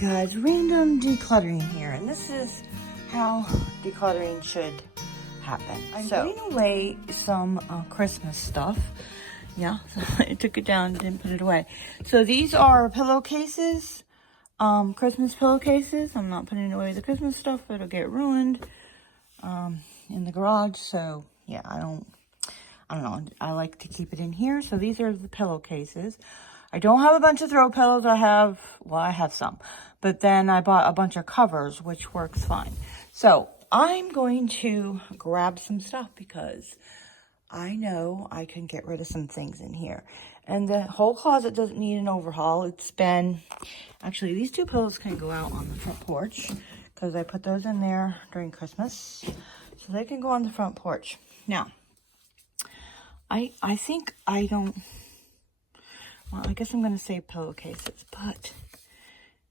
guys, random decluttering here, and this is how decluttering should happen. I'm putting away some Christmas stuff. Yeah, so I took it down, didn't put it away. So these are pillowcases, Christmas pillowcases. I'm not putting away the Christmas stuff, it'll get ruined in the garage. So yeah, I don't know, I like to keep it in here. So these are the pillowcases. I don't have a bunch of throw pillows. I have some, but then I bought a bunch of covers, which works fine. So I'm going to grab some stuff because I know I can get rid of some things in here. And the whole closet doesn't need an overhaul. It's been, actually these two pillows can go out on the front porch because I put those in there during Christmas. So they can go on the front porch. Now, I think I don't, well, I guess I'm going to say pillowcases, but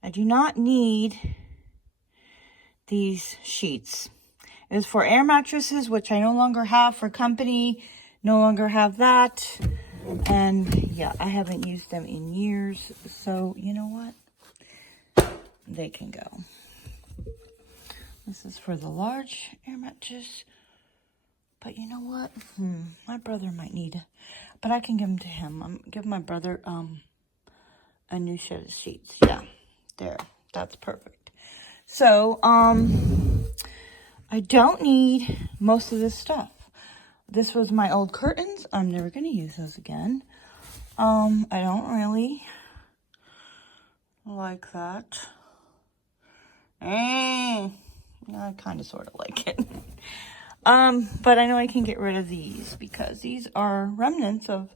I do not need these sheets. It was for air mattresses, which I no longer have, for company, no longer have that. And yeah, I haven't used them in years. So you know what? They can go. This is for the large air mattress. But you know what? My brother might need it. But I can give them to him. I'm giving my brother a new set of sheets. Yeah, there. That's perfect. So, I don't need most of this stuff. This was my old curtains. I'm never going to use those again. I don't really like that. I kind of sort of like it. But I know I can get rid of these because these are remnants of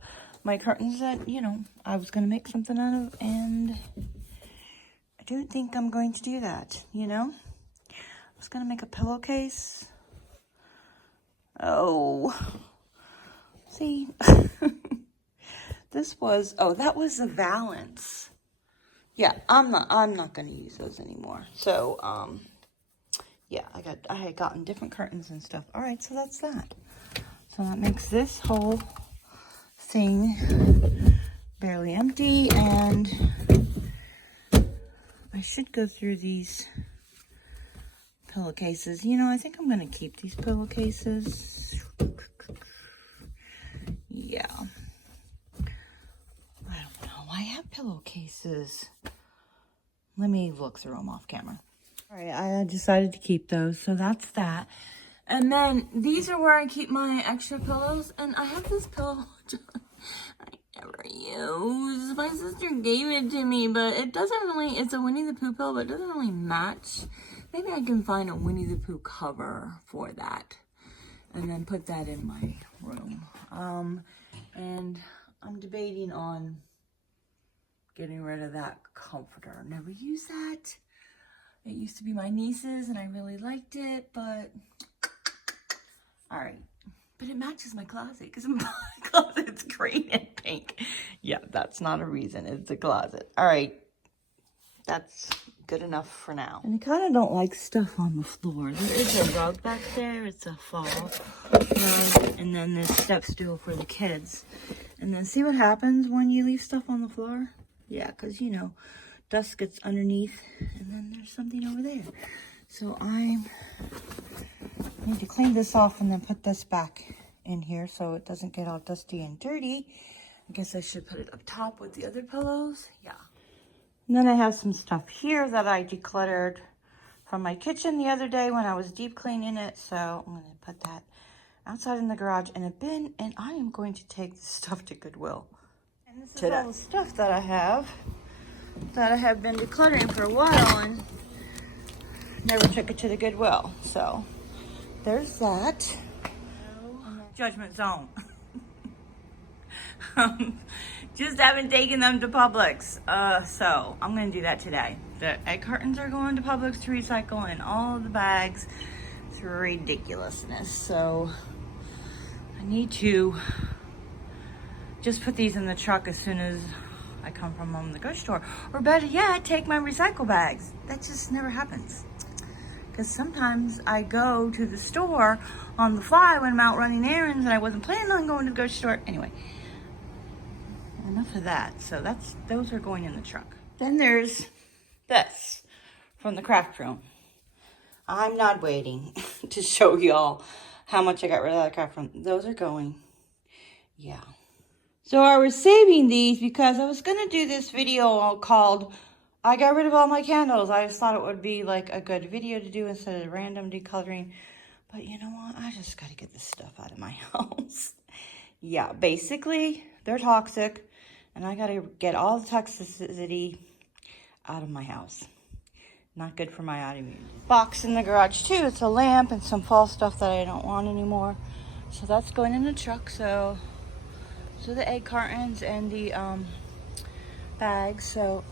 my curtains that, you know, I was going to make something out of, and I don't think I'm going to do that, you know? I was going to make a pillowcase. Oh, see, that was the Valance. Yeah, I'm not going to use those anymore. So, yeah, I had gotten different curtains and stuff. All right, so that's that. So that makes this whole thing barely empty, and I should go through these pillowcases. You know, I think I'm going to keep these pillowcases. Yeah. I don't know. I have pillowcases. Let me look through them off camera. All right, I decided to keep those, so that's that. And then these are where I keep my extra pillows, and I have this pillow I never use. My sister gave it to me, but it doesn't really, it's a Winnie the Pooh pillow, but it doesn't really match. Maybe I can find a Winnie the Pooh cover for that and then put that in my room. And I'm debating on getting rid of that comforter. Never use that. It used to be my niece's, and I really liked it, but all right. But it matches my closet because my closet's green and pink. Yeah, that's not a reason. It's a closet. All right. That's good enough for now. And I kind of don't like stuff on the floor. There is a rug back there. It's a fall rug. And then this step stool for the kids. And then see what happens when you leave stuff on the floor? Yeah, because, you know, dust gets underneath, and then there's something over there. So I need to clean this off and then put this back in here so it doesn't get all dusty and dirty. I guess I should put it up top with the other pillows. Yeah. And then I have some stuff here that I decluttered from my kitchen the other day when I was deep cleaning it. So I'm going to put that outside in the garage in a bin, and I am going to take this stuff to Goodwill. And this is all the stuff that I have been decluttering for a while and never took it to the Goodwill. So there's that. Judgment zone. Just haven't taken them to Publix. So I'm going to do that today. The egg cartons are going to Publix to recycle, and all the bags. It's ridiculousness. So I need to just put these in the truck as soon as I come from the grocery store. Or better yet, take my recycle bags. That just never happens. Because sometimes I go to the store on the fly when I'm out running errands and I wasn't planning on going to the grocery store. Anyway, enough of that. So those are going in the truck. Then there's this from the craft room. I'm not waiting to show y'all how much I got rid of that craft room. Those are going, yeah. So I was saving these because I was going to do this video called I got rid of all my candles. I just thought it would be like a good video to do instead of random decluttering. But you know what? I just got to get this stuff out of my house. Yeah, basically, they're toxic. And I got to get all the toxicity out of my house. Not good for my autoimmune. Box in the garage too. It's a lamp and some fall stuff that I don't want anymore. So that's going in the truck. So the egg cartons and the bags. So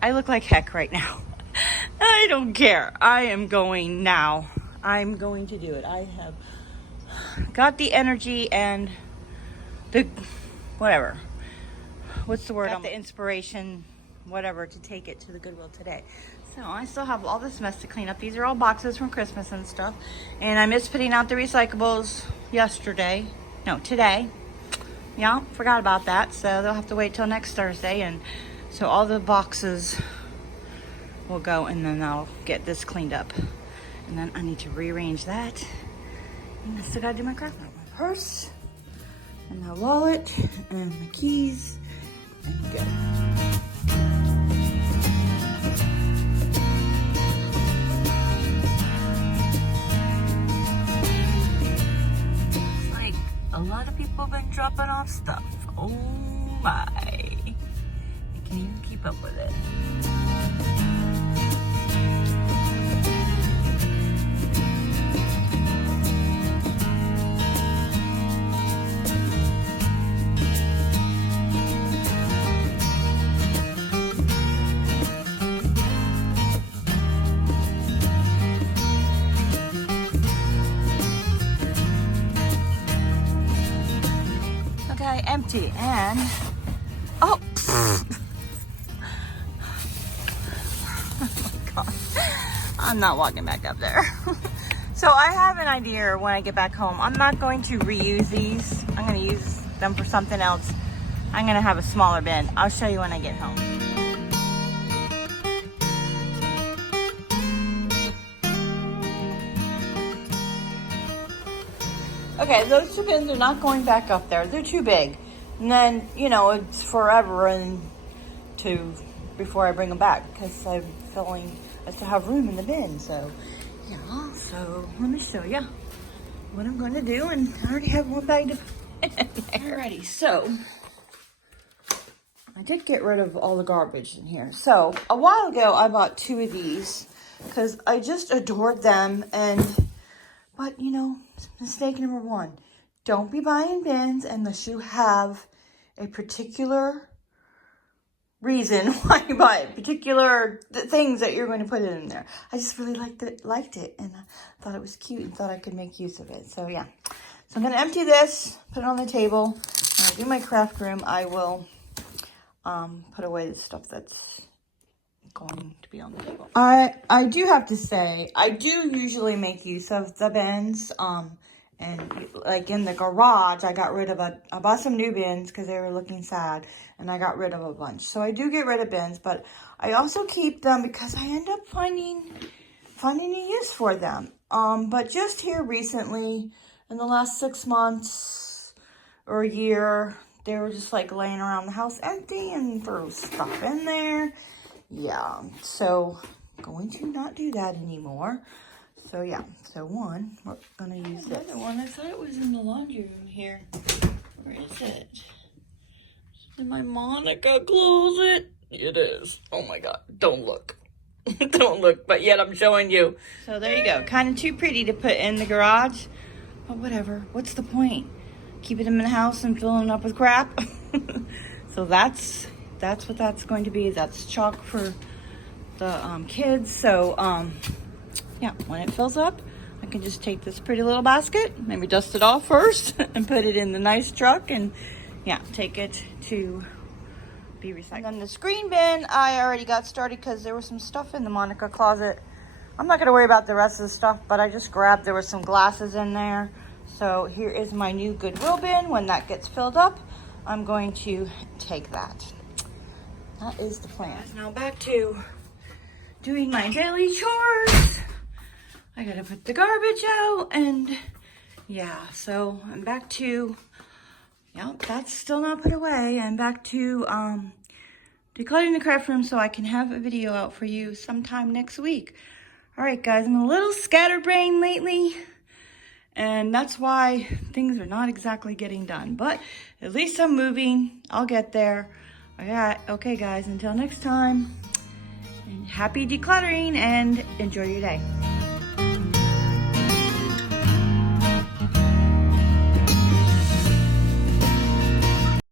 I look like heck right now. I don't care. I am going now. I'm going to do it. I have got the energy and the whatever. What's the word? Got the inspiration, whatever, to take it to the Goodwill today. So I still have all this mess to clean up. These are all boxes from Christmas and stuff. And I missed putting out the recyclables today. Yeah, forgot about that. So they'll have to wait till next Thursday. And so all the boxes will go, and then I'll get this cleaned up. And then I need to rearrange that. And I still gotta do my craft. My purse, and my wallet, and my keys, and go. A lot of people have been dropping off stuff. Oh my. I can't even keep up with it. Empty and oh my God, I'm not walking back up there. So I have an idea when I get back home. I'm not going to reuse these. I'm going to use them for something else. I'm going to have a smaller bin. I'll show you when I get home. Okay, those two bins are not going back up there. They're too big. And then, you know, it's forever before I bring them back because I'm feeling I still have room in the bin. So, yeah, so let me show you what I'm going to do. And I already have one bag to put in there. Alrighty, so I did get rid of all the garbage in here. So a while ago, I bought 2 of these because I just adored them. But, you know, mistake number 1, don't be buying bins unless you have a particular reason why you buy it, particular things that you're going to put in there. I just really liked it, and I thought it was cute and thought I could make use of it. So, yeah. So, I'm going to empty this, put it on the table. When I do my craft room, I will put away the stuff that's going to be on the table. I do have to say, I do usually make use of the bins. And like in the garage, I bought some new bins because they were looking sad, and I got rid of a bunch. So I do get rid of bins, but I also keep them because I end up finding a use for them. But just here recently, in the last 6 months or a year, they were just like laying around the house empty and throw stuff in there. Yeah, so going to not do that anymore. So yeah, so one, we're gonna use this. The other one, I thought it was in the laundry room here. Where is it? It's in my Monica closet. It is. Oh my God, don't look. Don't look, but yet I'm showing you. So there you go, kind of too pretty to put in the garage, but whatever, what's the point? Keeping them in the house and filling them up with crap. So that's what that's going to be. That's chalk for the kids. So, yeah, when it fills up, I can just take this pretty little basket, maybe dust it off first, and put it in the nice truck, and yeah, take it to be recycled. And then the screen bin, I already got started because there was some stuff in the Monica closet. I'm not going to worry about the rest of the stuff, but I just grabbed, there were some glasses in there. So here is my new Goodwill bin. When that gets filled up, I'm going to take that. That is the plan. Now back to doing my daily chores. I gotta put the garbage out, and yeah, so I'm back to, yep, that's still not put away. I'm back to decluttering the craft room so I can have a video out for you sometime next week. All right, guys, I'm a little scatterbrained lately, and that's why things are not exactly getting done, but at least I'm moving. I'll get there. Okay, guys, until next time, and happy decluttering, and enjoy your day.